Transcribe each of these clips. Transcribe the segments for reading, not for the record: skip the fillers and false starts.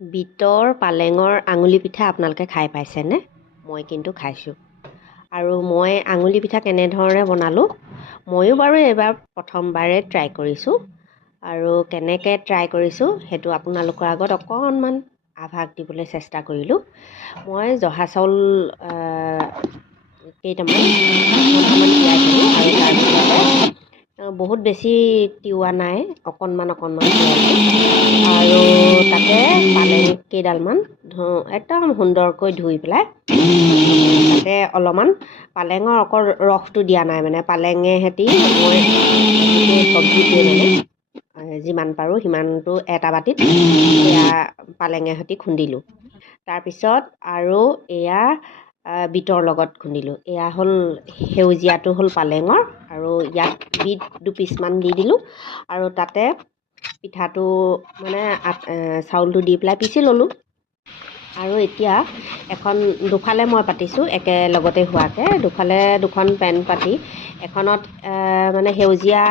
বিটৰ পালেঙৰ আঙুলি পিঠা আপোনালোকে খাই পাইছেনে? মই কিন্তু খাইছোঁ। আৰু মই আঙুলি পিঠা কেনেধৰণে বনালোঁ, ময়ো বাৰু এইবাৰ প্ৰথমবাৰে ট্ৰাই কৰিছোঁ। আৰু কেনেকৈ ট্ৰাই কৰিছোঁ সেইটো আপোনালোকৰ আগত অকণমান আভাস দিবলৈ চেষ্টা কৰিলোঁ। মই জহা চাউল কেইটামান ঘণ্টামান তিয়াই থলোঁ আৰু তাৰপিছতে বহুত বেছি তিওৱা নাই, অকণমান তিয়াইছোঁ। আৰু তাতে পালেং কেইডালমান একদম সুন্দৰকৈ ধুই পেলাই তাতে অলপমান পালেঙৰ অকল ৰসটো দিয়া নাই, মানে পালেঙে সৈতে মই গোটেই চব্জিটোৱে যিমান পাৰোঁ সিমানটো এটা বাতিত এয়া পালেঙে সৈতে খুন্দিলোঁ। তাৰপিছত আৰু এয়া বিটৰ লগত খুন্দিলোঁ। এয়া হ'ল সেউজীয়াটো হ'ল পালেঙৰ, আৰু ইয়াত বিট দুপিচমান দি দিলোঁ আৰু তাতে পিঠাটো মানে চাউলটো দি পেলাই পিচি ল'লোঁ। আৰু এতিয়া দুফালে মই পাতিছোঁ একেলগতে হোৱাকৈ, দুফালে দুখন পেন পাতি এখনত মানে সেউজীয়া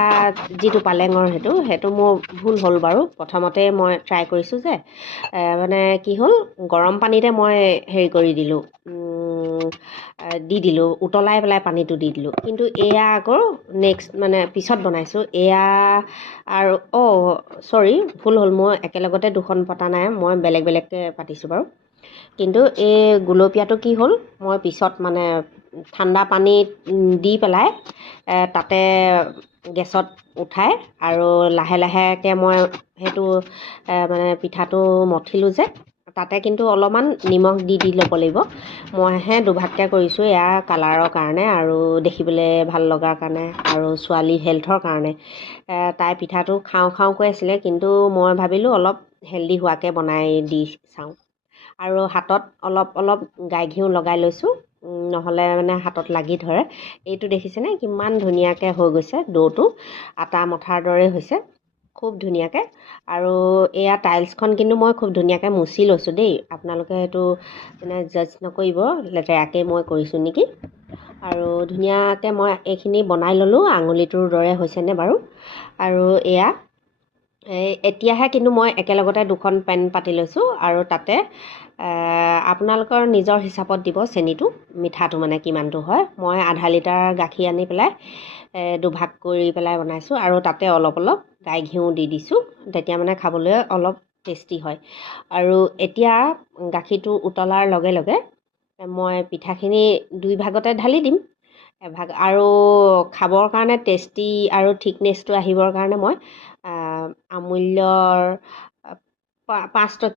যিটো পালেঙৰ সেইটো মোৰ ভুল হ'ল বাৰু। প্ৰথমতে মই ট্ৰাই কৰিছোঁ যে মানে কি হ'ল, গৰম পানীতে মই হেৰি কৰি দিলোঁ, উতলাই পেলাই পানীটো দি দিলোঁ। কিন্তু এয়া আকৌ নেক্সট মানে পিছত বনাইছোঁ এয়া। আৰু চৰি, ভুল হ'ল, মই একেলগতে দুখন পতা নাই, মই বেলেগ বেলেগকৈ পাতিছোঁ বাৰু। কিন্তু এই গুলপীয়াটো কি হ'ল, মই পিছত মানে ঠাণ্ডা পানীত দি পেলাই তাতে গেছত উঠাই আৰু লাহে লাহেকৈ মই সেইটো মানে পিঠাটো মঠিলোঁ যে, তাতে কিন্তু অলপমান নিমখ দি ল'ব লাগিব। মইহে দুভাগকৈ কৰিছোঁ, এয়া কালাৰৰ কাৰণে আৰু দেখিবলৈ ভাল লগাৰ কাৰণে আৰু ছোৱালী হেল্থৰ কাৰণে। তাই পিঠাটো খাওঁ খাওঁ কৈ আছিলে, কিন্তু মই ভাবিলোঁ অলপ হেল্ডি হোৱাকৈ বনাই দি চাওঁ। আৰু হাতত অলপ অলপ গাই ঘিউ লগাই লৈছোঁ, নহ'লে মানে হাতত লাগি ধৰে। এইটো দেখিছেনে কিমান ধুনীয়াকৈ হৈ গৈছে, ডোটো আটা মঠাৰ দৰেই হৈছে, খুব ধুনীয়াকৈ। আৰু এয়া টাইলছখন কিন্তু মই খুব ধুনীয়াকৈ মুচি লৈছোঁ দেই, আপোনালোকে সেইটো মানে জাজ নকৰিব লেতেৰাকৈ মই কৰিছোঁ নেকি। আৰু ধুনীয়াকৈ মই এইখিনি বনাই ল'লোঁ, আঙুলিটোৰ দৰে হৈছেনে বাৰু। আৰু এয়া এতিয়াহে কিন্তু মই একেলগতে দুখন পেন পাতি লৈছোঁ, আৰু তাতে আপোনালোকৰ নিজৰ হিচাপত দিব চেনিটো, মিঠাটো মানে কিমানটো হয়। মই আধা লিটাৰ গাখীৰ আনি পেলাই দুভাগ কৰি পেলাই বনাইছোঁ, আৰু তাতে অলপ অলপ গাই ঘিউ দি দিছোঁ, তেতিয়া মানে খাবলৈ অলপ টেষ্টি হয়। আৰু এতিয়া গাখীৰটো উতলাৰ লগে লগে মই পিঠাখিনি দুই ভাগতে ঢালি দিম। এভাগ আৰু খাবৰ কাৰণে টেষ্টি আৰু থিকনেছটো আহিবৰ কাৰণে মই আমূল্যৰ 5